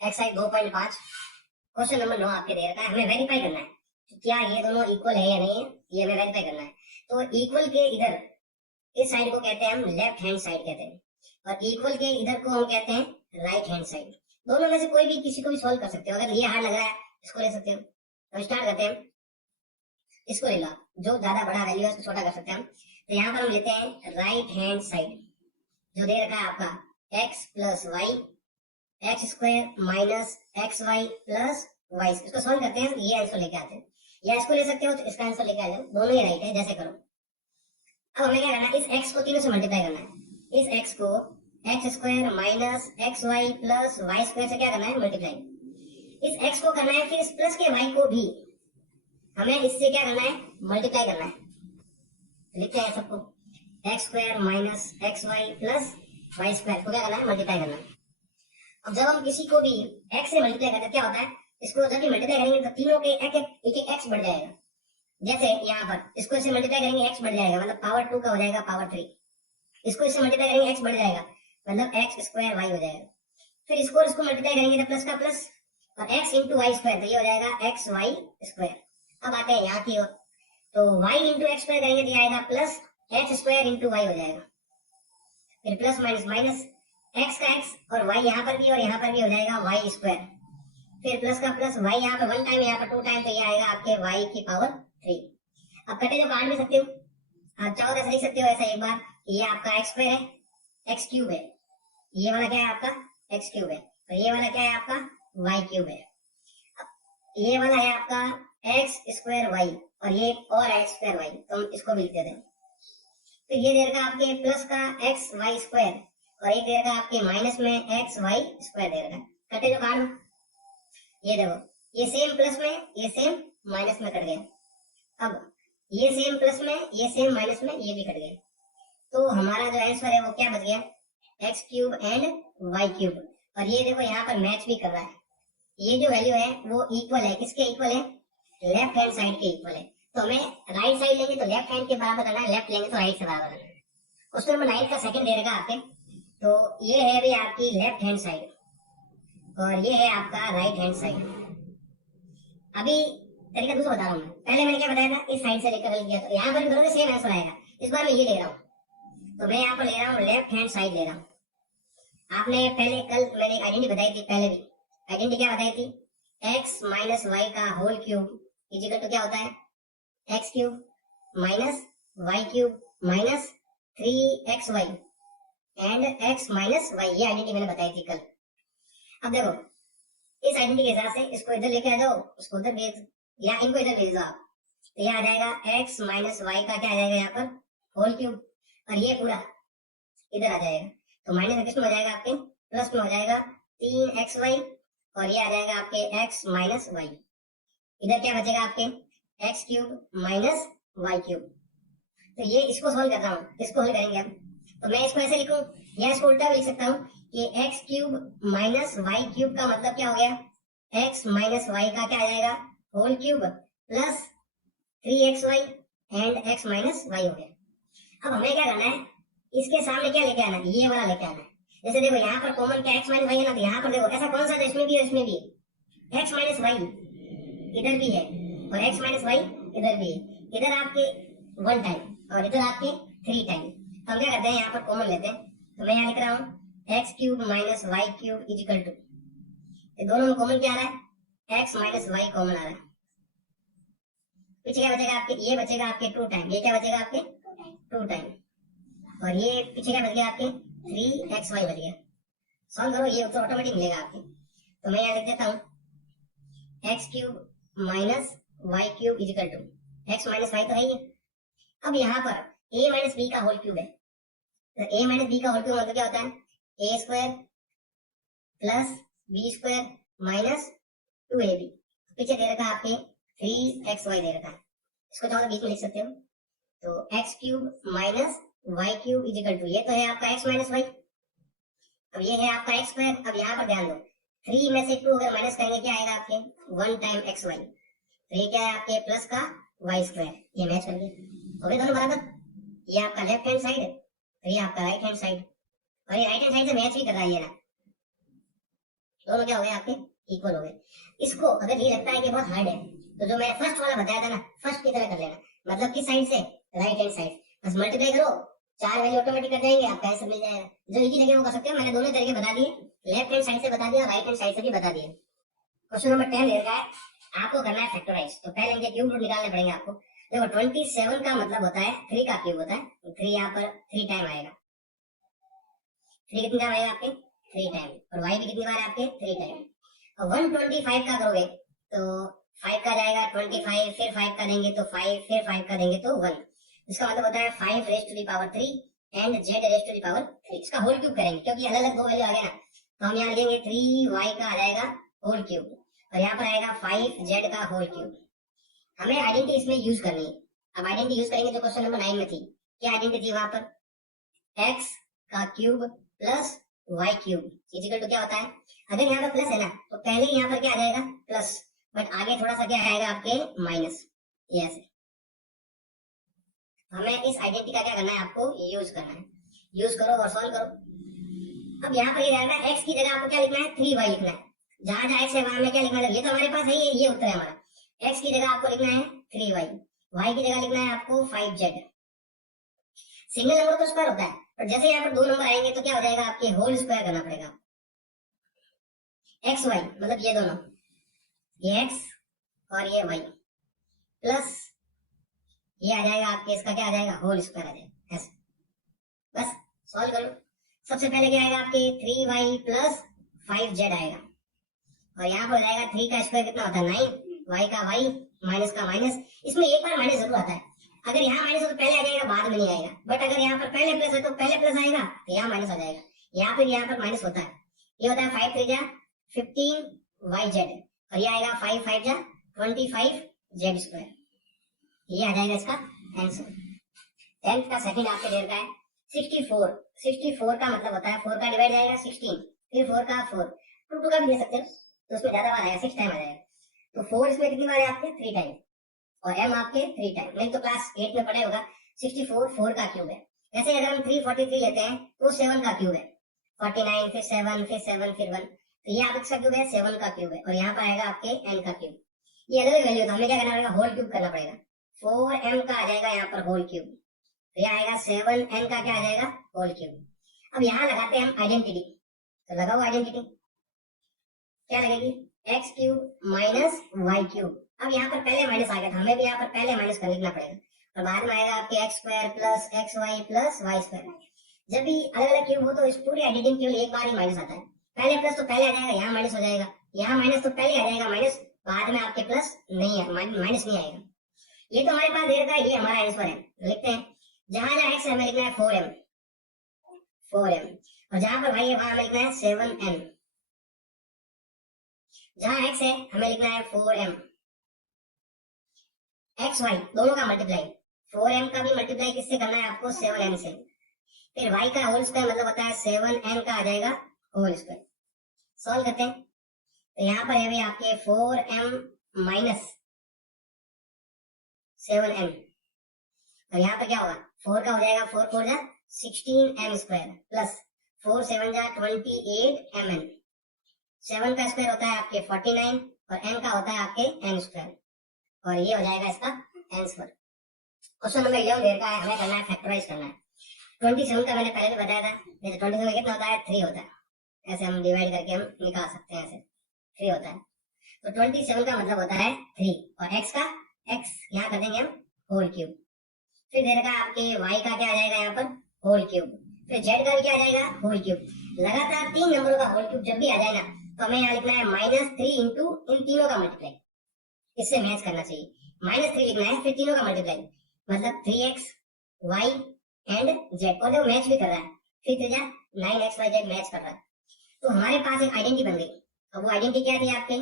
X side 2.5। Question number 9 आपके दे रखा है, हमें वेरीफाई करना है कि क्या ये दोनों इक्वल है या नहीं है, ये हमें वेरीफाई करना है। तो इक्वल के इधर इस साइड को कहते हैं हम लेफ्ट हैंड साइड कहते हैं, और इक्वल के इधर को हम कहते हैं राइट हैंड साइड। दोनों में से कोई भी किसी को भी सॉल्व कर सकते हो। अगर ये हार्ड लग रहा है इसको ले सकते हो। तो स्टार्ट करते हैं, इसको ले लो, जो ज्यादा बड़ा वैल्यू है उसको छोटा कर सकते हैं हम। तो यहाँ पर हम लेते हैं राइट हैंड साइड, जो दे रखा है आपका x plus Y X square minus x Y plus Y. इसको सॉल्व करते हैं, ये आंसर लेके आते हैं, या इसको ले सकते हो तो इसका आंसर लेके आ जाओ, दोनों ही राइट है, जैसे करो। अब हमें क्या करना है, इस x को तीनों से मल्टीप्लाई करना है। इस x को X square minus x Y plus Y square से क्या करना है, मल्टीप्लाई। इस x को करना है, फिर इस प्लस के y को भी हमें इससे क्या करना है, मल्टीप्लाई करना है। लिखते हैं सबको, X square minus x Y plus Y square को क्या करना है, मल्टीप्लाई करना है। अब जब हम किसी को भी x से मल्टीप्लाई करते हैं क्या होता है, इसको जब भी मल्टीप्लाई करेंगे तो तीनों के एक एक x बढ़ जाएगा। जैसे यहाँ पर इसको इससे मल्टीप्लाई करेंगे x बढ़ जाएगा, मतलब पावर 2 का हो जाएगा पावर 3। इसको इससे मल्टीप्लाई करेंगे x बढ़ जाएगा, मतलब एक्स स्क्वायर वाई हो जाएगा। फिर इसको मल्टीप्लाई करेंगे तो प्लस का प्लस और x इंटू वाई स्क्वायर, तो ये हो जाएगा एक्स वाई स्क्वायर। अब आते हैं यहाँ की ओर, तो y इंटू एक्स स्क्वायर करेंगे तो ये आएगा plus X square into Y हो जाएगा। फिर प्लस माइनस माइनस x का x और y यहाँ पर भी और यहाँ पर भी हो जाएगा वाई स्क्वायर। फिर प्लस का प्लस y यहाँ पर 1 टाइम, यहाँ पर 2 टाइम, तो ये आएगा आपके y की पावर 3। अब कटे जो काट भी सकते हो, आप चाहो तो ऐसे लिख सकते हो ऐसा एक बार, ये आपका एक्स स्क्वायर है, एक्स क्यूब है, ये वाला क्या है आपका एक्स क्यूब है, और ये वाला क्या है आपका वाई क्यूब है। ये वाला है आपका एक्स स्क्वायर वाई और ये और एक्स स्क्वायर वाई, तो हम इसको भी लिख देते हैं। तो ये दे रखा आपके प्लस का एक्स वाई स्क्वायर और एक दे रखा आपके माइनस में एक्स वाई स्क्वायर दे रखा है। कटे जो काट, ये देखो, ये सेम प्लस में ये सेम माइनस में कट गया। अब ये सेम प्लस में ये सेम माइनस में ये भी कट गया, तो हमारा जो आंसर है वो क्या बच गया, X cube and Y cube. और ये देखो यहाँ पर मैच भी कर रहा है, ये जो वैल्यू है वो इक्वल है, किसके इक्वल है, लेफ्ट हैंड साइड के इक्वल है। तो हमें राइट साइड लेंगे तो लेफ्ट हैंड के बराबर करना है, लेफ्ट लेंगे तो राइट से बराबर करना है। क्वेश्चन नंबर 9 का सेकंड दे रखा आपके, तो ये है भी आपकी लेफ्ट हैंड साइड और ये है आपका राइट हैंड साइड। अभी तरीका दूसरा बता रहा हूँ मैं, पहले मैंने क्या बताया था, इस साइड से लेकर किया, तो यहाँ पर भी दोनों सेम आंसर आएगा। इस बार मैं ये ले रहा हूँ, तो मैं यहाँ पर ले रहा हूँ लेफ्ट हैंड साइड ले रहा हूँ। आपने पहले कल मैंने एक आइडेंटिटी बताई थी, पहले भी आइडेंटिटी क्या बताई थी, x माइनस वाई का होल क्यूब इजिकल टू क्या होता है, X cube minus Y cube minus 3xy and x minus Y. ये आइडेंटिटी मैंने बताई थी कल। अब देखो इस आइडेंटिटी के हिसाब से इसको इधर लेके आ जाओ, उसको उधर भेज, या इनको इधर भेज दो आप, तो ये आ जाएगा x माइनस वाई का क्या आ जाएगा यहाँ पर होल क्यूब, और ये पूरा इधर आ जाएगा। तो माइनस किस में हो जाएगा आपके, प्लस में हो जाएगा 3xy और ये आ जाएगा आपके x माइनस वाई। इधर क्या बचेगा आपके X cube minus Y cube. तो ये इसको सॉल्व कर रहा हूँ, इसको हल करेंगे हम। तो मैं इसको ऐसे लिखूं या इसको उल्टा भी लिख सकता हूँ कि X cube minus Y cube का मतलब क्या हो गया, एक्स माइनस वाई का क्या आ जाएगा whole cube plus 3xy and x minus Y हो गया। अब हमें क्या करना है, इसके सामने क्या लेके आना है, ये वाला लेके आना है। जैसे देखो यहाँ पर कॉमन क्या x माइनस वाई है ना, तो यहाँ पर देखो ऐसा कौन सा, इसमें भी है इसमें भी x माइनस वाई इधर भी है और x माइनस वाई इधर भी है। इधर आपके 1 टाइम और इधर आपके 3 टाइम। तो हम क्या करते हैं, यहाँ पर कॉमन लेते हैं, तो मैं यहाँ लिख रहा हूँ X cube minus Y cube is equal to, दोनों में कॉमन क्या आ रहा है, x माइनस वाई कॉमन आ रहा है। पीछे क्या बचेगा आपके, ये बचेगा आपके 2 टाइम, ये क्या बचेगा आपके 2 टाइम, और ये पीछे क्या बच गया आपके 3xy बच गया। सॉल्व करो, ये उत्तर ऑटोमेटिक मिलेगा आपके। तो मैं यहाँ लिख देता हूँ X cube minus Y cube is equal to, X minus Y तो है ही। अब यहाँ पर a माइनस बी का होल क्यूब है, तो a माइनस बी का होल क्यूब मतलब क्या होता है, a square plus B square minus 2ab। पीछे दे रखा है आपके 3xy दे रखा है, इसको चाहो तो बीच में लिख सकते हो। तो X cube minus Y cube is equal to, ये तो है आपका x माइनस वाई, अब ये है आपका एक्स स्क्वायर। अब यहाँ पर ध्यान दो, 3 में से 2 अगर माइनस करेंगे क्या आएगा आपके 1 टाइम xy, तो ये क्या है आपके प्लस का वाई स्क्वायर, ये मैच कर गया, और ये दोनों बराबर। ये आपका लेफ्ट हैंड साइड है, तो ये आपका राइट हैंड साइड, और ये राइट हैंड साइड से मैच भी कर रहा है ये ना। दोनों क्या हो गए आपके इक्वल हो गए। इसको अगर ये लगता है कि बहुत हार्ड है तो जो मैं फर्स्ट वाला बताया था ना, फर्स्ट की तरह कर लेना, मतलब किस साइड से, राइट हैंड साइड, बस मल्टीप्लाई करो, 4 वैल्यू ऑटोमेटिक कर जाएंगे, आपका आंसर मिल जाएगा। जो इजी लगे वो कर सकते हो, मैंने दोनों तरीके बता दिए, लेफ्ट हैंड साइड से बता दिया, राइट हैंड साइड से भी बता दिया। क्वेश्चन नंबर 10 दे रखा है, आपको करना है फैक्टराइज, तो पहले इनके क्यूब रूट निकालने पड़ेंगे आपको। देखो 27 का मतलब होता है 3 का क्यूब होता है, तो 3 यहाँ पर 3 टाइम आएगा, 3 कितनी टाइम आएगा आपके 3 टाइम, और y भी कितनी बार है आपके 3 टाइम। और 125 का करोगे तो 5 का जाएगा 25, फिर 5 का देंगे तो 5, फिर 5 का देंगे तो 1, इसका मतलब होता है 5 raise to the power 3 and z raise to the power 3। इसका होल क्यूब करेंगे क्योंकि अलग अलग दो वैल्यू आ गए ना, तो हम यहाँ लिखेंगे 3y का आ जाएगा होल क्यूब, और यहाँ पर आएगा 5z का होल क्यूब। हमें आइडेंटिटी इसमें यूज करनी है। अब आइडेंटिटी यूज करेंगे जो क्वेश्चन नंबर 9 में थी, क्या आइडेंटिटी थी वहां पर, x का cube plus y cube equal to क्या होता है, अगर यहाँ पर प्लस है ना तो पहले यहाँ पर क्या आ जाएगा प्लस, बट आगे थोड़ा सा क्या आएगा आपके माइनस, ये ऐसे। हमें इस आइडेंटिटी का क्या करना है, आपको यूज करना है, यूज करो और सॉल्व करो। अब यहाँ पर ये जाएगा x की जगह आपको क्या लिखना है 3y लिखना है, जहां जहां x है वहां में क्या लिखना है, ये तो हमारे पास है, ये उत्तर है हमारा। x की जगह आपको लिखना है 3y, y की जगह लिखना है आपको 5z। सिंगल नंबर तो स्क्वायर होता है, पर जैसे यहाँ पर दो नंबर आएंगे तो क्या हो जाएगा, आपके होल स्क्वायर करना पड़ेगा। एक्स वाई मतलब ये दोनों, ये x और ये y प्लस ये आ जाएगा आपके, इसका क्या आ जाएगा होल स्क्वायर आ जाएगा ऐसे। बस सॉल्व करो। सबसे पहले क्या आएगा आपके 3y प्लस 5z आएगा, और यहाँ पर हो जाएगा 3 का स्क्वायर कितना होता है 9, y का y माइनस का माइनस, इसमें एक बार माइनस जरूर आता है, अगर यहाँ माइनस हो तो पहले आ जाएगा बाद में नहीं आएगा, बट अगर यहाँ पर पहले प्लस है तो पहले प्लस आएगा तो यहाँ माइनस आ जाएगा, यहाँ पर माइनस होता है। ये होता है 5 3 जा 15 yz, और ये आएगा 5 5 जा 25 z स्क्वायर, ये आ जाएगा इसका आंसर। 10th का सेकंड आपके दे रखा है 64, 64 का मतलब होता है 4 का डिवाइड जाएगा 16, फिर 4 का 4, 2 का भी दे सकते हो तो उसमें ज्यादा बार आएगा 6 टाइम आ जाएगा, तो 4 इसमें कितनी बार है आपके 3 टाइम, और m आपके 3 टाइम, नहीं तो क्लास 8 में पढ़े होगा 64 4 का क्यूब है। वैसे अगर हम 343 लेते हैं तो 7 का क्यूब है, 49 फिर 7 फिर 7 फिर 1, तो ये आपका क्यूब है 7 का क्यूब है, और यहाँ पर आएगा आपके n का क्यूब। ये अलग अलग वैल्यू, तो हमें क्या करना पड़ेगा होल क्यूब करना पड़ेगा, 4m का आ जाएगा यहाँ पर होल क्यूब, तो ये आएगा 7n का क्या आ जाएगा होल क्यूब। अब यहाँ लगाते हैं हम आइडेंटिटी, तो लगाओ आइडेंटिटी, क्या लगेगी x cube minus y cube. अब यहाँ पर पहले माइनस आ गया था, हमें भी यहाँ पर पहले माइनस कर लिखना पड़ेगा, और बाद में आएगा आपके x square plus xy plus y square. जब भी अलग अलग क्यूब हो तो इस पूरी आइडेंटिटी केवल एक बार ही माइनस आता है, पहले प्लस तो पहले आ जाएगा, यहाँ माइनस हो जाएगा, यहाँ माइनस तो पहले आ जाएगा माइनस, बाद में आपके प्लस नहीं है, माइनस नहीं आएगा। ये तो हमारे पास दे रखा है, ये हमारा आंसर है, लिखते हैं जहां जहां x है हमें लिखना है 4m, और जहां पर y है वहां हमें लिखना है 7n, जहां x है हमें लिखना है 4m, एक्स वाई दोनों का मल्टीप्लाई, 4m का भी मल्टीप्लाई किससे करना है आपको 7n से, फिर y का होल स्क्वायर मतलब होता है 7n का आ जाएगा होल स्क्वायर। सॉल्व करते हैं, तो यहाँ पर है भाई आपके 4m माइनस 7n, और यहाँ पर क्या होगा 4 का हो जाएगा 4 4 जा 16m स्क्वायर प्लस 4 7 जा 28mn, 7 का स्क्वायर होता है आपके 49 और n का होता है आपके n स्क्वायर, और ये हो जाएगा इसका आंसर। क्वेश्चन नंबर 11 दे रखा है, हमें करना है फैक्टराइज करना है। 27 का मैंने पहले भी बताया था, जैसे 27 कितना होता है 3 होता है, ऐसे हम डिवाइड करके हम निकाल सकते हैं, ऐसे 3 होता है, तो 27 का मतलब होता है 3, और x का x यहाँ कर देंगे हम होल क्यूब, फिर दे रखा है आपके y का क्या आ जाएगा यहाँ पर होल क्यूब, फिर z का भी क्या आ जाएगा होल क्यूब। लगातार 3 नंबरों का होल क्यूब जब भी आ जाए ना तो हमें यहाँ लिखना है -3 इंटू इन तीनों का मल्टीप्लाई, इससे मैच करना चाहिए, -3 लिखना है फिर तीनों का मल्टीप्लाई, मतलब 3x y एंड z, और जो मैच भी कर रहा है, फिर 3 जा 9x y z मैच कर रहा है, तो हमारे पास एक आइडेंटिटी बन गई। अब वो आइडेंटिटी क्या थी आपके,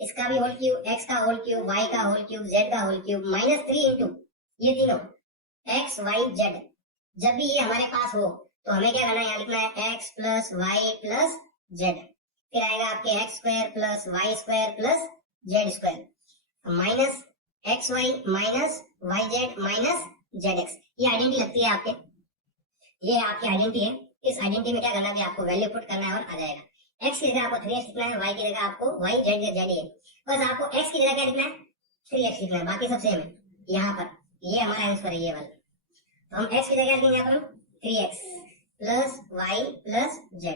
इसका भी होल क्यूब, x का होल क्यूब, y का होल क्यूब, z का होल क्यूब, -3 इंटू ये तीनों x y z, जब भी ये हमारे पास हो तो हमें क्या करना है, यहाँ लिखना है x plus y plus z, फिर आएगा आपके x square plus y square plus z square, minus x Y minus Y Z minus Z x, ये आइडेंटिटी लगती है आपके, ये आपकी आइडेंटिटी है। इस आइडेंटिटी में क्या करना है, आपको वैल्यू पुट करना है और आ जाएगा। x की जगह आपको 3x लिखना है, y की जगह आपको y z z ही है, बस आपको x की जगह क्या लिखना है 3x लिखना है, बाकी सब सेम है। यहाँ पर ये हमारा आंसर है ये वाला, तो हम x की जगह लिखेंगे यहाँ पर 3x plus y plus z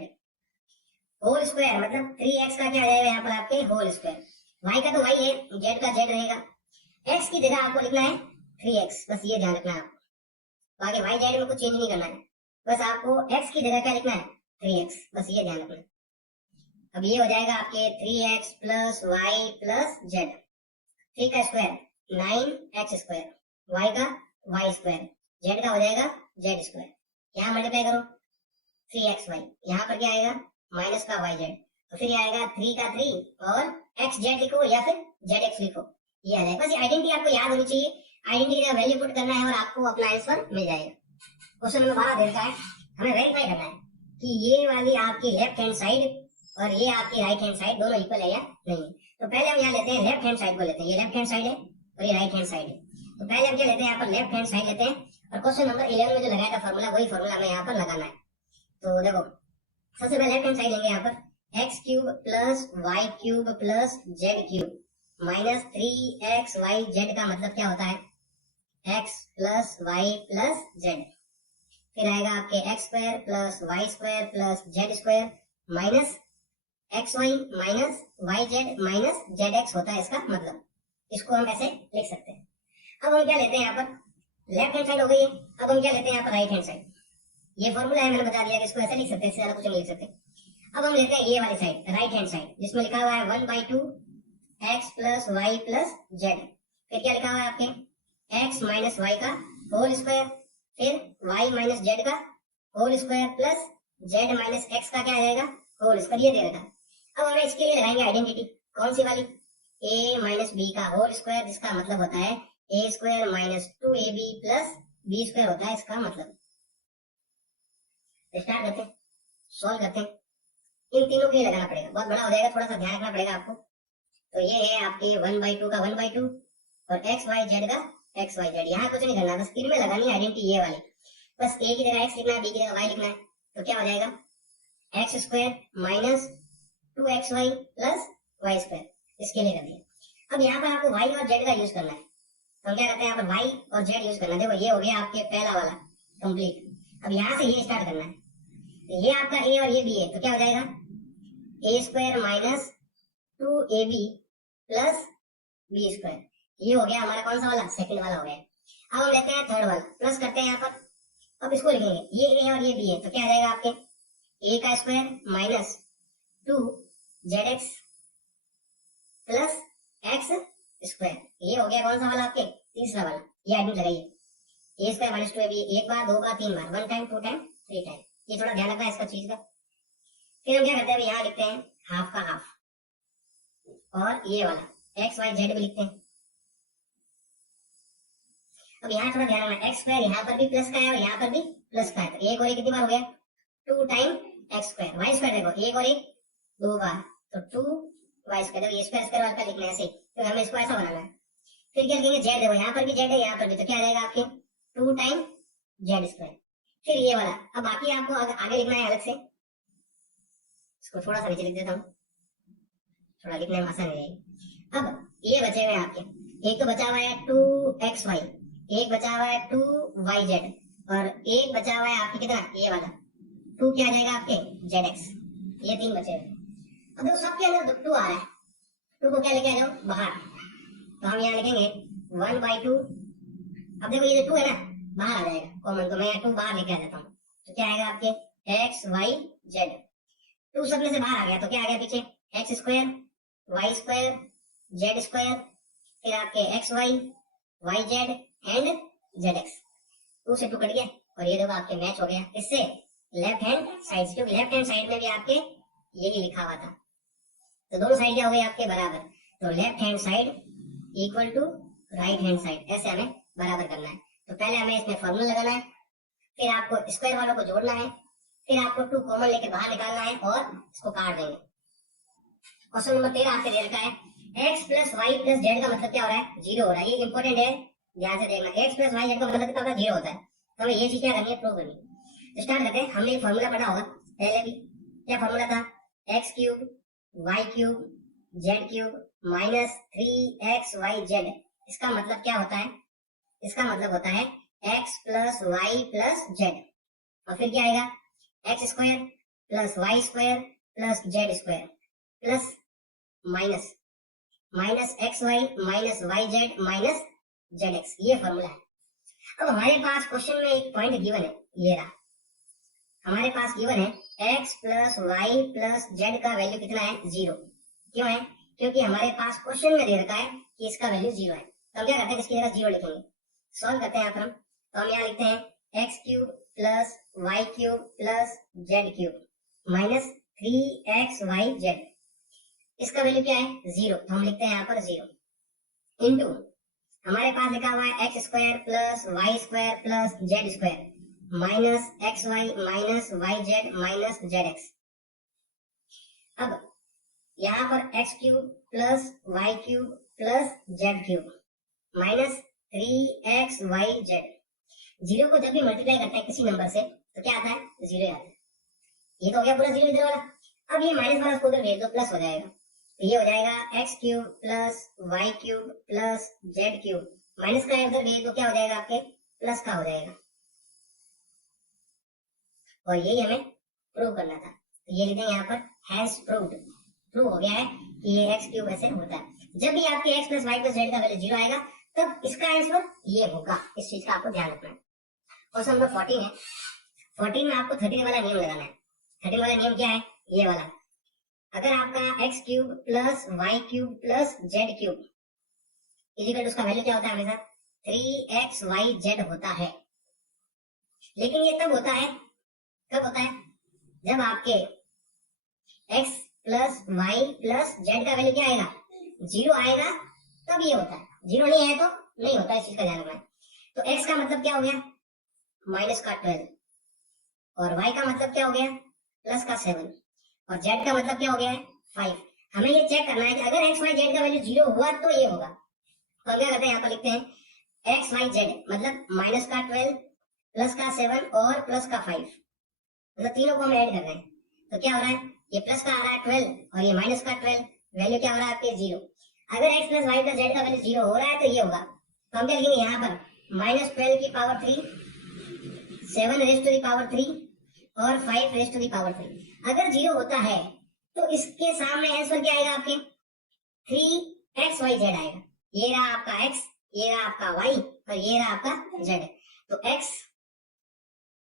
whole square, मतलब 3x का क्या आ जाएगा यहाँ पर आपके होल स्क्वायर, y का तो y है, z का z रहेगा, x की जगह आपको लिखना है 3x, बस ये ध्यान रखना है आपको, बाकी y z में कुछ चेंज नहीं करना है, बस आपको x की जगह क्या लिखना है 3x, बस ये ध्यान रखना है। अब ये हो जाएगा आपके 3x plus Y plus Z, 3 का स्क्वायर 9x स्क्वायर, y का y स्क्वायर, z का हो जाएगा z स्क्वायर, यहाँ मल्टीप्लाई करो 3xy, यहाँ पर क्या आएगा माइनस का yz, तो फिर ये आएगा 3 का 3 और xz लिखो या फिर zx लिखो, ये आ जाएगा। बस ये आइडेंटिटी आपको याद होनी चाहिए, आइडेंटिटी का वैल्यू पुट करना है और आपको अपना आंसर मिल जाएगा। क्वेश्चन नंबर 12 देता है, हमें वेरीफाई करना है कि ये वाली आपकी लेफ्ट हैंड साइड और ये आपकी राइट हैंड साइड दोनों इक्वल है या नहीं। तो पहले हम यहाँ लेते हैं लेफ्ट हैंड साइड को लेते हैं, ये लेफ्ट हैंड साइड है और ये राइट हैंड साइड है, तो पहले हम क्या लेते हैं यहाँ पर लेफ्ट हैंड साइड लेते हैं, और क्वेश्चन नंबर 11 में जो लगाया था फॉर्मूला वही फॉर्मूला हमें यहाँ पर लगाना है। तो देखो सबसे पहले लेफ्ट हैंड साइड लेंगे, यहाँ पर x cube plus Y cube plus Z cube minus 3xy Z का मतलब क्या होता है x plus Y plus Z, फिर आएगा आपके X square plus Y square plus Z square minus x Y minus Y Z minus Z X होता है इसका मतलब, इसको हम ऐसे लिख सकते हैं। अब हम क्या लेते हैं यहाँ पर लेफ्ट हैंड साइड हो गई है, अब हम क्या लेते हैं यहाँ पर राइट हैंड साइड, ये फॉर्मूला है मैंने बता दिया कि इसको ऐसे लिख सकते हैं, इससे ज्यादा कुछ नहीं लिख सकते। अब हम लेते हैं ये वाली साइड राइट हैंड साइड जिसमें लिखा हुआ है 1/2 x plus Y plus Z, फिर क्या लिखा हुआ है आपके एक्स माइनस वाई का होल स्क्वायर, फिर y माइनस जेड का whole square plus z minus x का क्या आ जाएगा होल स्क्वायर, ये दे रखा है। अब हमें इसके लिए लगाएंगे आइडेंटिटी, कौन सी वाली a माइनस बी का होल स्क्वायर, जिसका मतलब होता है a square minus 2ab plus b square होता है इसका मतलब। स्टार्ट करते हैं, सॉल्व करते हैं, इन तीनों के लिए लगाना पड़ेगा, बहुत बड़ा हो जाएगा, थोड़ा सा ध्यान रखना पड़ेगा आपको। तो ये है आपके 1/2 का 1/2 और एक्स वाई जेड का एक्स वाई जेड, यहाँ कुछ नहीं करना, बस तीन में लगानी है आइडेंटिटी ये वाली, बस a की जगह x लिखना है, b की जगह y लिखना है, तो क्या हो जाएगा x square minus 2xy plus Y square, इसके लिए कर दिया। अब यहाँ पर आपको y और z का यूज करना है, तो हम क्या करते हैं यहाँ पर y और z यूज करना है। देखो ये हो गया आपके पहला वाला कंप्लीट, अब यहाँ से ये स्टार्ट करना है, तो ये आपका a और ये b है, तो क्या हो जाएगा a square minus 2ab plus b square, ये हो गया हमारा कौन सा वाला सेकंड वाला हो गया। अब हम लेते हैं थर्ड वाला, प्लस करते हैं यहाँ पर, अब इसको लिखेंगे ये a और ये b है, तो क्या आ जाएगा आपके a का square minus 2zx plus X square, ये हो गया कौन सा वाला आपके तीसरा वाला, ये आइडेंटिटी लगाइए a स्क्वायर माइनस 2ab, एक बार दो बार तीन बार, 1 टाइम 2 टाइम 3 टाइम, ये थोड़ा ध्यान रखना है इसका चीज का। फिर हम क्या करते हैं यहाँ लिखते हैं हाफ का हाफ, और ये वाला एक्स वाई जेड भी लिखते हैं। अब यहाँ थोड़ा ध्यान रखना, एक्स स्क्वायर यहाँ पर भी प्लस का है और यहाँ पर भी प्लस का है, तो एक और एक कितनी बार हो गया 2 time x square, y square देखो एक और एक दो बार, तो 2 वाई स्क्वायर, देखो ये स्क्वायर स्क्वायर वाला लिखना है ऐसे, तो हमें इसको ऐसा बनाना है। फिर क्या लिखेंगे जेड, देखो यहाँ पर भी जेड है यहाँ पर भी, तो क्या आ जाएगा आपके 2 टाइम जेड स्क्वायर, फिर ये वाला। अब बाकी आपको आगे लिखना है अलग से, इसको थोड़ा सा नीचे लिख देता हूँ, थोड़ा लिखने में आसान हो जाएगी। अब ये बचे हुए आपके, एक तो बचा हुआ है 2xy, एक बचा हुआ है 2yz और एक बचा हुआ है आपके कितना ये वाला 2 क्या आ जाएगा आपके zx, ये तीन बचे हुए। अब देखो सबके अंदर 2 आ रहा है, 2 को क्या लेके आ जाओ बाहर, तो हम यहाँ लिखेंगे 1/2, अब देखो ये जो 2 है ना बाहर आ जाएगा कॉमन, तो मैं यहाँ 2 बाहर लेके आ जाता हूँ, तो क्या आएगा आपके x y z, 2 सब में से बाहर आ गया, तो क्या आ गया पीछे x square y square z square, फिर आपके x y y z and z x, 2 से 2 कट गया और ये देखो आपके मैच हो गया इससे लेफ्ट हैंड साइड से, क्योंकि लेफ्ट हैंड साइड में भी आपके यही लिखा हुआ था, तो दोनों साइड क्या हो गए आपके बराबर, तो left hand side equal to right hand side, ऐसे हमें बराबर करना है। तो पहले हमें इसमें फॉर्मूला लगाना है, फिर आपको स्क्वायर वालों को जोड़ना है, फिर आपको 2 कॉमन लेके बाहर निकालना है और इसको काट देंगे। क्वेश्चन नंबर 13 आपसे दे रखा है x plus Y plus z का मतलब क्या हो रहा है 0 हो रहा है, ये इंपॉर्टेंट है, ध्यान से देखना, x प्लस वाई जेड का मतलब कितना होता है 0 होता है, तो हमें ये चीज क्या करनी है प्रूव करनी है। तो स्टार्ट करते हैं, हमने एक फॉर्मूला पढ़ा होगा पहले भी, क्या फॉर्मूला था x cube y cube z cube minus 3xyz। इसका मतलब क्या होता है? इसका मतलब होता है x plus Y plus z, और फिर क्या आएगा? X square plus Y square plus Z square plus minus minus x Y minus Y Z minus Z x. ये फॉर्मूला है। अब हमारे पास क्वेश्चन में एक पॉइंट गिवन है, ये रहा। हमारे पास गिवन है x plus Y plus z का वैल्यू कितना है? 0। क्यों है? क्योंकि हमारे पास क्वेश्चन में दे रखा है कि इसका वैल्यू 0 है। तो हम क्या करते हैं, इसकी जगह 0 लिखेंगे। सॉल्व करते हैं यहाँ पर हम। तो हम यहाँ लिखते हैं x cube plus Y cube plus Z cube minus 3xyz। इसका वैल्यू क्या है? 0। तो हम लिखते हैं यहाँ पर 0 इंटू हमारे पास लिखा हुआ है x square plus Y square plus Z square minus x Y minus Y Z minus Z x. अब यहाँ पर x cube plus Y cube plus Z cube minus 3xyz। 0 को जब भी मल्टीप्लाई करते हैं किसी नंबर से तो क्या आता है? 0 आता है। ये तो हो गया पूरा 0 इधर वाला। अब ये माइनस वाला उसको उधर भेज दो, प्लस हो जाएगा। तो ये हो जाएगा x cube plus Y cube plus Z cube minus का उधर भेज दो, क्या हो जाएगा आपके? प्लस का हो जाएगा। और यही हमें प्रूव करना था। तो ये लिखेंगे यहाँ पर हैज प्रूव्ड। प्रूव हो गया है कि ये एक्स क्यूब ऐसे होता है। जब भी आपके x plus Y plus z का वैल्यू 0 आएगा तब इसका आंसर ये होगा। इस चीज का आपको ध्यान रखना है। क्वेश्चन नंबर 14 है। 14 में आपको 13 वाला नियम लगाना है। 13 वाला नियम क्या है? ये वाला। अगर आपका x cube plus Y cube plus Z cube इजिकल उसका वैल्यू क्या होता है? हमेशा 3xyz होता है। लेकिन ये तब होता है, कब होता है? जब आपके x plus Y plus z का वैल्यू क्या आएगा? 0 आएगा, तब ये होता है। 0 नहीं है तो नहीं होता। इस चीज का ध्यान रखना है। तो x का मतलब क्या हो गया? माइनस का 12, और y का मतलब क्या हो गया? प्लस का 7, और z का मतलब क्या हो गया है? 5। हमें ये चेक करना है कि अगर x y z का वैल्यू 0 हुआ तो ये होगा। तो हम क्या करते हैं, यहाँ पर लिखते हैं x y z मतलब माइनस का 12 प्लस का 7 और प्लस का 5, मतलब तीनों को हम ऐड कर रहे हैं। तो क्या हो रहा है? ये प्लस का आ रहा है 12 और ये माइनस का 12, वैल्यू क्या हो रहा है आपके? 0। अगर x plus Y plus z का वैल्यू 0 हो रहा है तो ये होगा। तो हम क्या लिखेंगे यहाँ पर? माइनस 12 की power 3, 7 raise to the power 3 और 5 रेज टू दी पावर 3। अगर 0 होता है तो इसके सामने आंसर क्या आएगा आपके? 3xyz आएगा। ये रहा आपका x, ये रहा आपका y और ये रहा आपका z। तो x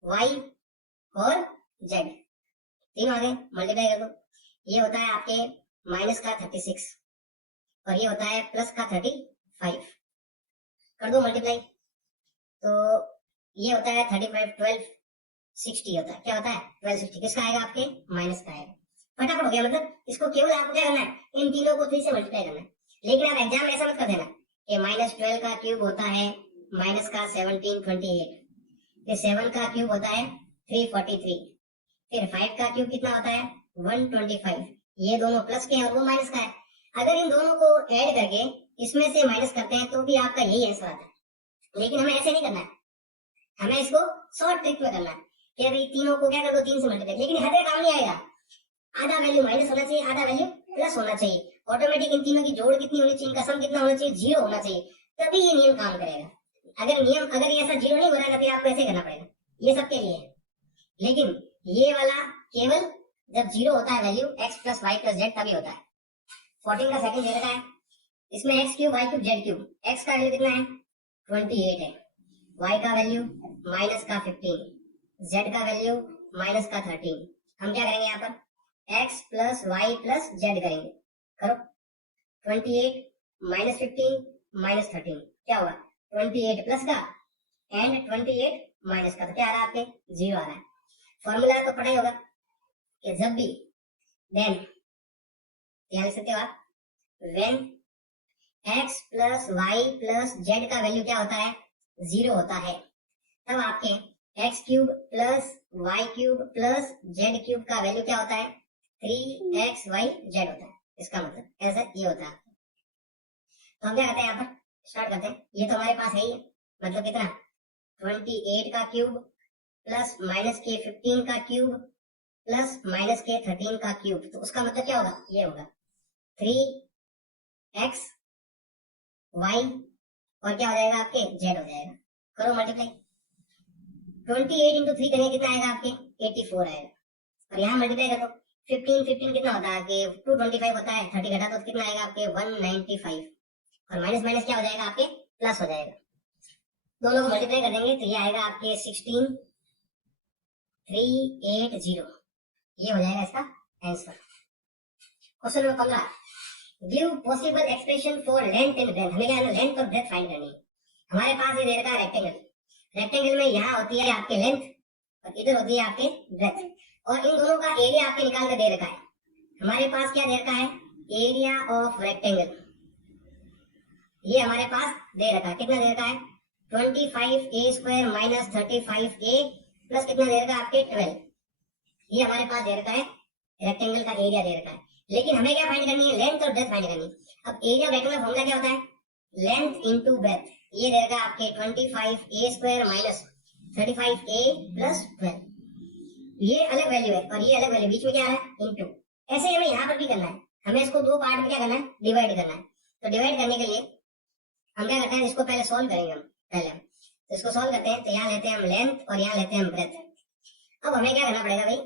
y और z तीनों आगे मल्टीप्लाई कर दो। ये होता है आपके माइनस का 36 और ये होता है प्लस का 35। कर दो मल्टीप्लाई। तो ये होता है 35 12 60 होता है। क्या होता है? 1260। किसका आएगा? आपके माइनस का आएगा। फटाफट हो गया। मतलब इसको केवल आपको क्या करना है? इन तीनों को 3 से मल्टीप्लाई करना है। लेकिन आप एग्जाम में ऐसा मत कर देना कि माइनस 12 का क्यूब होता है माइनस का 1728, फिर 7 का क्यूब होता है 343, फिर 5 का क्यूब कितना होता है? 125। ये दोनों प्लस के हैं और वो माइनस का है। अगर इन दोनों को ऐड करके इसमें से माइनस करते हैं तो भी आपका यही आंसर आता है। लेकिन हमें ऐसे नहीं करना है, हमें इसको शॉर्ट ट्रिक में करना है कि भाई तीनों को क्या कर दो? 3 से मल्टीप्लाई। लेकिन हर एक काम नहीं आएगा। आधा वैल्यू माइनस होना चाहिए, आधा वैल्यू प्लस होना चाहिए। ऑटोमेटिक इन तीनों की जोड़ कितनी होनी चाहिए? इनका सम कितना होना चाहिए? 0 होना चाहिए। तभी ये नियम काम करेगा। अगर ये ऐसा 0 नहीं हो रहा है तो आपको ऐसे करना पड़ेगा। ये सबके लिए है। लेकिन ये वाला केवल जब 0 होता है value x plus Y plus z तभी होता है। 14 का सेकंड दे रखा है। इसमें x cube y cube z cube. x का वैल्यू कितना है? 28 है। y का वैल्यू माइनस का 15, z का वैल्यू माइनस का 13। हम क्या करेंगे यहाँ पर? x plus Y plus z करेंगे। करो। 28 माइनस 15 माइनस 13 क्या होगा? 28 प्लस का एंड 28 माइनस का, तो क्या आ रहा है आपके? 0 आ रहा है। फॉर्मूला तो पढ़ा ही होगा कि जब भी देन, यहाँ लिख सकते हो आप, when x plus Y plus z का वैल्यू क्या होता है? 0 होता है, तब आपके x cube plus Y cube plus Z cube का वैल्यू क्या होता है? 3xyz होता है। इसका मतलब ऐसा ये होता है। तो हम क्या करते हैं यहाँ पर? स्टार्ट करते हैं। ये तो हमारे पास है ही, मतलब कितना? 28 का क्यूब प्लस माइनस के 15 का क्यूब प्लस माइनस के 13 का क्यूब, तो उसका मतलब क्या होगा, ये होगा 3x y और क्या हो जाएगा आपके z हो जाएगा। करो मल्टीप्लाई, 28 इंटू 3 करेंगे कितना आएगा आपके 84 आएगा। और यहाँ मल्टीप्लाई करो 15 15 कितना होता है आपके 225 होता है, 30 घटा तो कितना आएगा आपके 195 और माइनस माइनस क्या हो जाएगा आपके प्लस हो जाएगा। दोनों को मल्टीप्लाई कर देंगे तो ये आएगा आपके 16380, ये हो जाएगा इसका answer. Question number 15, give possible expression for length and breadth. हमें क्या है ना लेंथ और ब्रेथ फाइंड करनी है। हमारे पास ये दे रखा है रेक्टेंगल, रेक्टेंगल में यहाँ होती है आपके लेंथ और इधर होती है आपके ब्रेथ, और इन दोनों का एरिया आपके निकाल के दे रखा है। हमारे पास क्या दे रखा है, एरिया ऑफ रेक्टेंगल, ये हमारे पास दे रखा है। कितना दे रखा है 25a square minus 35a plus कितना दे रखा है आपके 12, ये हमारे पास दे रखा है रेक्टेंगल का एरिया दे रखा है। लेकिन हमें क्या फाइंड करनी है, लेंथ और ब्रेथ फाइंड करनी है। अब एरिया रेक्टेंगल का फॉर्मूला क्या होता है, लेंथ इनटू ब्रेथ, ये दे रखा है आपके 25a square minus 35a plus 12, ये अलग वैल्यू है और ये अलग वैल्यू, बीच में क्या है इनटू। ऐसे ही हमें यहाँ पर भी करना है, हमें इसको दो पार्ट में क्या करना है डिवाइड करना है। तो डिवाइड करने के लिए हम क्या करते हैं, इसको पहले सॉल्व करेंगे हम पहले, तो इसको सॉल्व करते हैं। तो यहाँ लेते हैं हम लेंथ और यहाँ लेते हैं हम ब्रेथ। अब हमें क्या करना पड़ेगा भाई,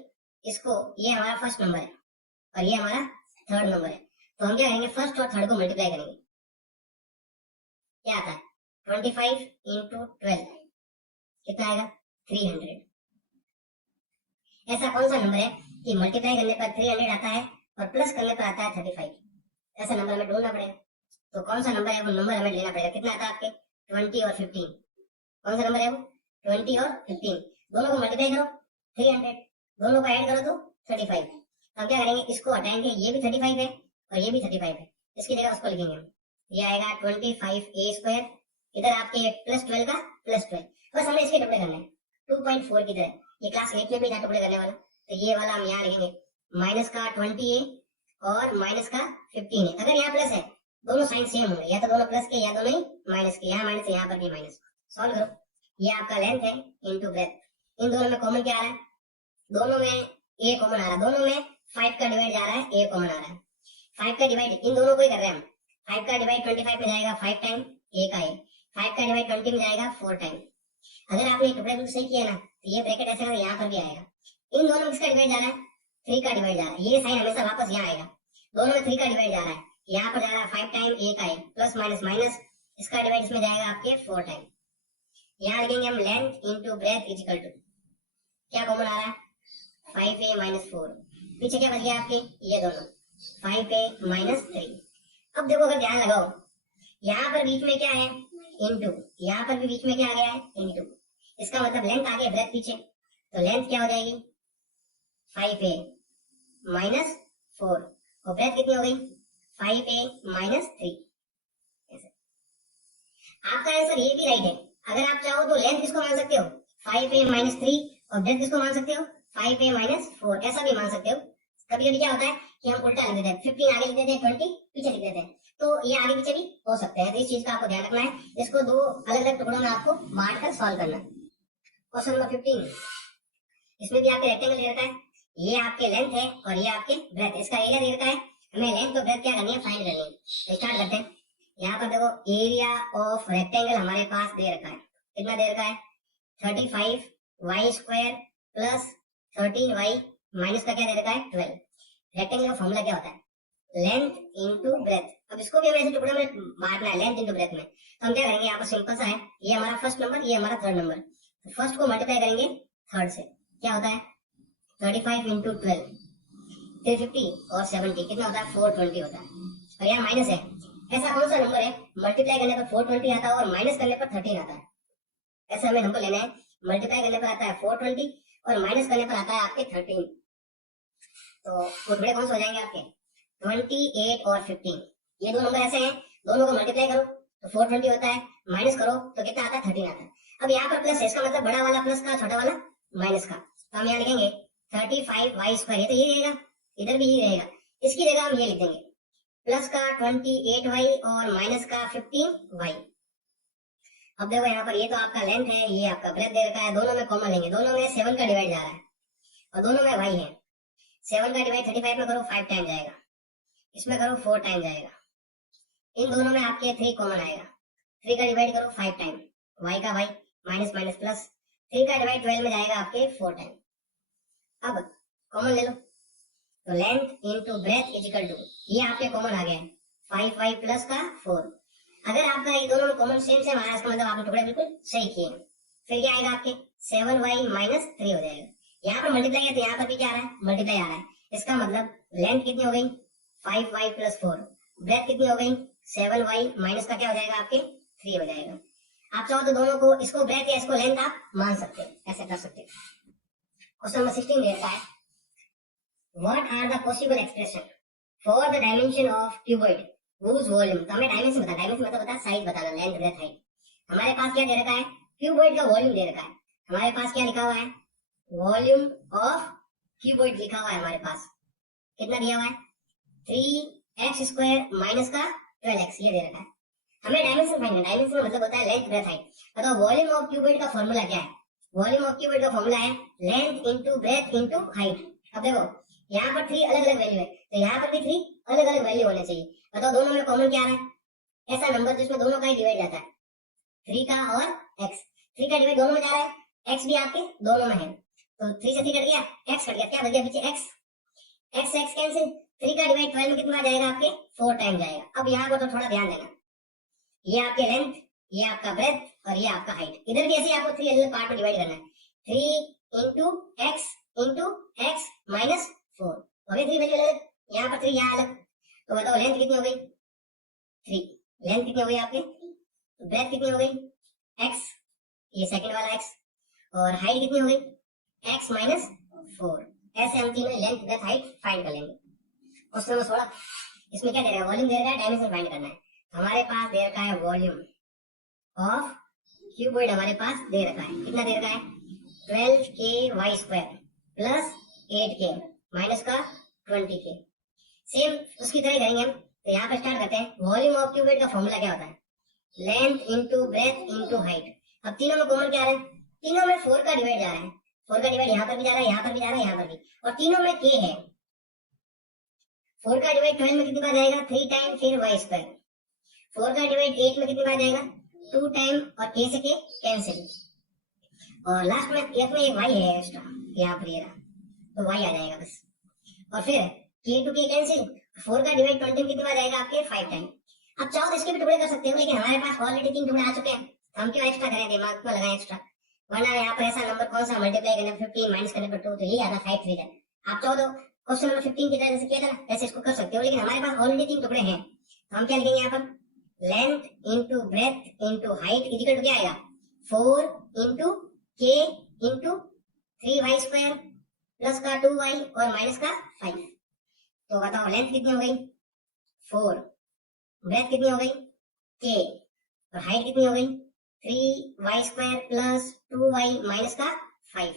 इसको, ये हमारा फर्स्ट नंबर है और ये हमारा थर्ड नंबर है, तो हम क्या करेंगे फर्स्ट और थर्ड को मल्टीप्लाई करेंगे। क्या आता है 25 इंटू 12 कितना आएगा 300। ऐसा कौन सा नंबर है कि मल्टीप्लाई करने पर 300 आता है और प्लस करने पर आता है 35, ऐसा नंबर हमें ढूंढना पड़ेगा। तो कौन सा नंबर है वो नंबर हमें लेना पड़ेगा। कितना आता है आपके 20 और 15, कौन सा नंबर है वो 20 और 15, दोनों को मल्टीप्लाई करो 300, दोनों को ऐड करो तो 35। हम क्या करेंगे, इसको हटाएंगे, ये भी 35 है और ये भी 35 है, इसकी जगह उसको लिखेंगे हम, ये आएगा 25a स्क्वायर, इधर आपके प्लस 12 का प्लस 12, बस हमें इसके टुकड़े करने हैं 2.4 की तरह। ये क्लास 8 में भी था टुकड़े करने वाला, तो ये वाला हम यहाँ लिखेंगे माइनस का 20a और माइनस का 15 है। अगर यहाँ प्लस है दोनों साइन सेम होंगे, या तो दोनों प्लस के या दोनों ही माइनस के, यहाँ माइनस यहाँ पर भी माइनस। सॉल्व करो, ये आपका लेंथ है इनटू ब्रेथ, इन दोनों में कॉमन क्या आ रहा है, दोनों में a कॉमन आ रहा है, दोनों में 5 का डिवाइड जा रहा है, a कॉमन आ रहा है, 5 का डिवाइड इन दोनों को ही कर रहे हैं हम। 5 का डिवाइड 25 में जाएगा 5 टाइम a का a, 5 का डिवाइड 20 में जाएगा 4 टाइम। अगर आपने टुकड़े बिल्कुल सही किया ना तो ये ब्रैकेट ऐसे ना यहाँ पर भी आएगा। इन दोनों में किसका डिवाइड जा रहा है 3 का डिवाइड जा रहा है, ये साइन हमेशा वापस यहाँ आएगा। दोनों में 3 का डिवाइड जा रहा है, यहाँ पर जा रहा है 5 टाइम a का a प्लस माइनस माइनस, इसका डिवाइड इसमें जाएगा आपके 4 टाइम। यहाँ लिखेंगे हम length into breadth equal to, क्या कॉमन आ रहा है 5a माइनस 4, पीछे क्या बच गया आपके ये दोनों 5a माइनस 3। अब देखो अगर ध्यान लगाओ, यहाँ पर बीच में क्या है इनटू, यहाँ पर भी बीच में क्या आ गया है इनटू, इसका मतलब लेंथ आगे ब्रेथ पीछे, तो लेंथ क्या हो जाएगी 5a माइनस 4 और ब्रेथ कितनी हो गई 5a माइनस 3। आपका आंसर ये भी राइट है। अगर आप चाहो तो लेंथ किसको मान सकते हो 5a माइनस 3 और ब्रेथ किसको मान सकते हो 5a माइनस 4, ऐसा भी मान सकते हो। कभी कभी क्या होता है कि हम उल्टा लिख देते हैं, 15 आगे लिख देते हैं 20 पीछे लिख देते हैं, तो ये आगे पीछे भी हो सकते हैं। तो इस चीज का आपको ध्यान रखना है, इसको दो अलग अलग टुकड़ों में आपको बांट कर सॉल्व करना है। क्वेश्चन नंबर 15, इसमें भी आपके रेक्टेंगल दे रखा है, ये आपके लेंथ है और ये आपके ब्रेथ, इसका एरिया दे रखा है। हमें लेंथ और ब्रेथ क्या करनी है फाइंड करनी है। तो स्टार्ट करते हैं। यहाँ पर देखो एरिया ऑफ रेक्टेंगल हमारे पास दे रखा है, कितना दे रखा है 35y square plus 13y minus का क्या दे रखा है 12। रेक्टेंगल का फॉर्मूला क्या होता है लेंथ इनटू ब्रेथ। अब इसको भी हमें ऐसे टुकड़ों में बांटना है लेंथ इनटू ब्रेथ में, तो हम क्या करेंगे यहाँ पर सिंपल सा है, ये हमारा फर्स्ट नंबर ये हमारा थर्ड नंबर, फर्स्ट को मल्टीप्लाई करेंगे थर्ड से, क्या होता है 35 इंटू 12 350 और 70 कितना होता है 420 होता है, और यहाँ माइनस है। ऐसा कौन सा नंबर है मल्टीप्लाई करने पर 420 आता है और माइनस करने पर 13 आता है, ऐसे हमें नंबर लेने हैं। मल्टीप्लाई करने पर आता है 420 और माइनस करने पर आता है आपके 13, तो वो थोड़े कौन से हो जाएंगे आपके 28 और 15। ये दो नंबर ऐसे हैं, दोनों को मल्टीप्लाई करो तो 420 होता है, माइनस करो तो कितना आता है 13 आता है। अब यहाँ पर प्लस है, इसका मतलब बड़ा वाला प्लस का छोटा वाला माइनस का, तो हम यहाँ लिखेंगे 35y स्क्वायर, ये तो ये रहेगा, इधर भी ये रहेगा, इसकी जगह हम ये लिख देंगे प्लस का 28y और माइनस का 15y। अब देखो यहाँ पर ये तो आपका लेंथ है, ये आपका ब्रेथ दे रखा है, दोनों में कॉमन लेंगे, दोनों में 7 का डिवाइड जा रहा है और दोनों में y है, 7 का डिवाइड 35 में करो 5 टाइम जाएगा, इसमें करो 4 टाइम जाएगा, इन दोनों में आपके 3 कॉमन आएगा, 3 का डिवाइड करो 5 टाइम, y का y माइनस माइनस प्लस, 3 का डिवाइड 12 में जाएगा आपके 4 टाइम। अब कॉमन ले लो, तो length into breadth is equal to, ये आपके कॉमन आ गया है 5y प्लस का 4। अगर आपका ये दोनों में कॉमन सेम सेम आया, इसका मतलब आपने टुकड़े बिल्कुल सही किए हैं। फिर क्या आएगा आपके 7y माइनस 3 हो जाएगा। यहाँ पर मल्टीप्लाई है तो यहाँ पर भी क्या आ रहा है, मल्टीप्लाई आ रहा है। इसका मतलब लेंथ कितनी हो गई 5y प्लस 4, ब्रेथ कितनी हो गई 7y माइनस का क्या हो जाएगा आपके 3 हो जाएगा। आप चाहो तो दोनों को, इसको ब्रेथ या इसको लेंथ आप मान सकते हैं, ऐसे कर सकते हैं। क्वेश्चन नंबर 16 देता है, what are the possible expression for the dimension of cuboid whose volume. तो हमें डायमेंशन बता, डायमेंशन मतलब होता है साइज बताना, लेंथ ब्रेथ हाइट। हमारे पास क्या दे रखा है, क्यूबॉइड का वॉल्यूम दे रखा है। हमारे पास क्या लिखा हुआ है, वॉल्यूम ऑफ क्यूबॉइड लिखा हुआ है हमारे पास। कितना दिया हुआ है 3x स्क्वायर माइनस का 12x, ये दे रखा है। हमें डायमेंशन फाइंड करना, डायमेंशन का मतलब होता है लेंथ ब्रेथ हाइट। तो वॉल्यूम ऑफ क्यूबॉइड का फॉर्मूला क्या है, वॉल्यूम ऑफ क्यूबॉइड का फॉर्मूला है length into breadth into height. अब देखो यहाँ पर 3 अलग अलग वैल्यू है, तो यहाँ पर भी 3 अलग अलग वैल्यू होने चाहिए। बताओ दोनों में कॉमन क्या आ रहा है, ऐसा नंबर जिसमें दोनों का ही डिवाइड जाता है, 3 का और x। 3 का डिवाइड दोनों में जा रहा है, x भी आपके दोनों में है, तो 3 से 3 कट गया, x कट गया, क्या बच गया पीछे x, x कैंसिल। 3 का डिवाइड 12 में कितना जाएगा आपके 4 टाइम जाएगा। अब यहाँ पर तो थोड़ा ध्यान देना, ये आपके लेंथ, ये आपका ब्रेथ और ये आपका हाइट। इधर भी ऐसे आपको 3 अलग पार्ट में डिवाइड करना है, 3 इंटू x माइनस 4, अभी 3 वैल्यू अलग, यहाँ पर 3 यहाँ अलग। तो बताओ लेंथ कितनी हो गई 3, लेंथ कितनी हो गई आपके, ब्रेथ कितनी हो गई x, ये सेकंड वाला x, और हाइट कितनी हो गई x माइनस 4। ऐसे हम तीनों लेंथ ब्रेथ हाइट फाइंड कर लेंगे। क्वेश्चन नंबर 16, इसमें क्या दे रहा है, वॉल्यूम दे रखा है, डायमेंशन फाइंड करना है। हमारे पास दे रखा है वॉल्यूम ऑफ क्यूबॉइड, हमारे पास दे रखा है, कितना दे रखा है 12k square plus 8k minus का 20k। सेम उसकी तरह करेंगे हम। तो यहाँ पर स्टार्ट करते हैं, वॉल्यूम ऑफ क्यूबॉइड का फॉर्मूला क्या होता है, length into breadth into height. अब तीनों में कॉमन क्या आ रहा है, तीनों में 4 का डिवाइड जा रहा है, 4 का डिवाइड यहाँ पर भी जा रहा है, यहाँ पर भी जा रहा है, यहाँ पर भी, और तीनों में k है। 4 का डिवाइड 12 में कितनी बार जाएगा 3 टाइम, फिर y स्क्वायर। 4 का डिवाइड 8 में कितनी बार जाएगा 2 टाइम, और k से k कैंसिल, और लास्ट में f में एक y है एक्स्ट्रा, यहाँ पर ये रहा, तो y आ जाएगा बस। और फिर k टू k कैंसिल, 4 का डिवाइड 20 में कितनी बार जाएगा आपके 5 टाइम। अब चाहो तो इसके भी टुकड़े कर सकते हो, लेकिन हमारे पास ऑलरेडी 3 टुकड़े आ चुके हैं, हम क्यों एक्स्ट्रा करें, दिमाग में लगाएं एक्स्ट्रा। वरना यहाँ पर ऐसा नंबर कौन सा मल्टीप्लाई करना 15 माइनस करने पर 2, तो यही आता 5 3 है। आप चाहो तो क्वेश्चन नंबर 15 की तरह से किया था ना, ऐसे इसको कर सकते हो, लेकिन हमारे पास ऑलरेडी 3 टुकड़े हैं, तो हम क्या लिखेंगे यहाँ पर, length into breadth into height is equal to क्या आएगा 4 into k into 3y square plus का 2y और माइनस का 5। तो बताओ लेंथ कितनी हो गई 4, ब्रेथ कितनी हो गई k, और हाइट कितनी हो गई 3y square plus 2y minus का 5।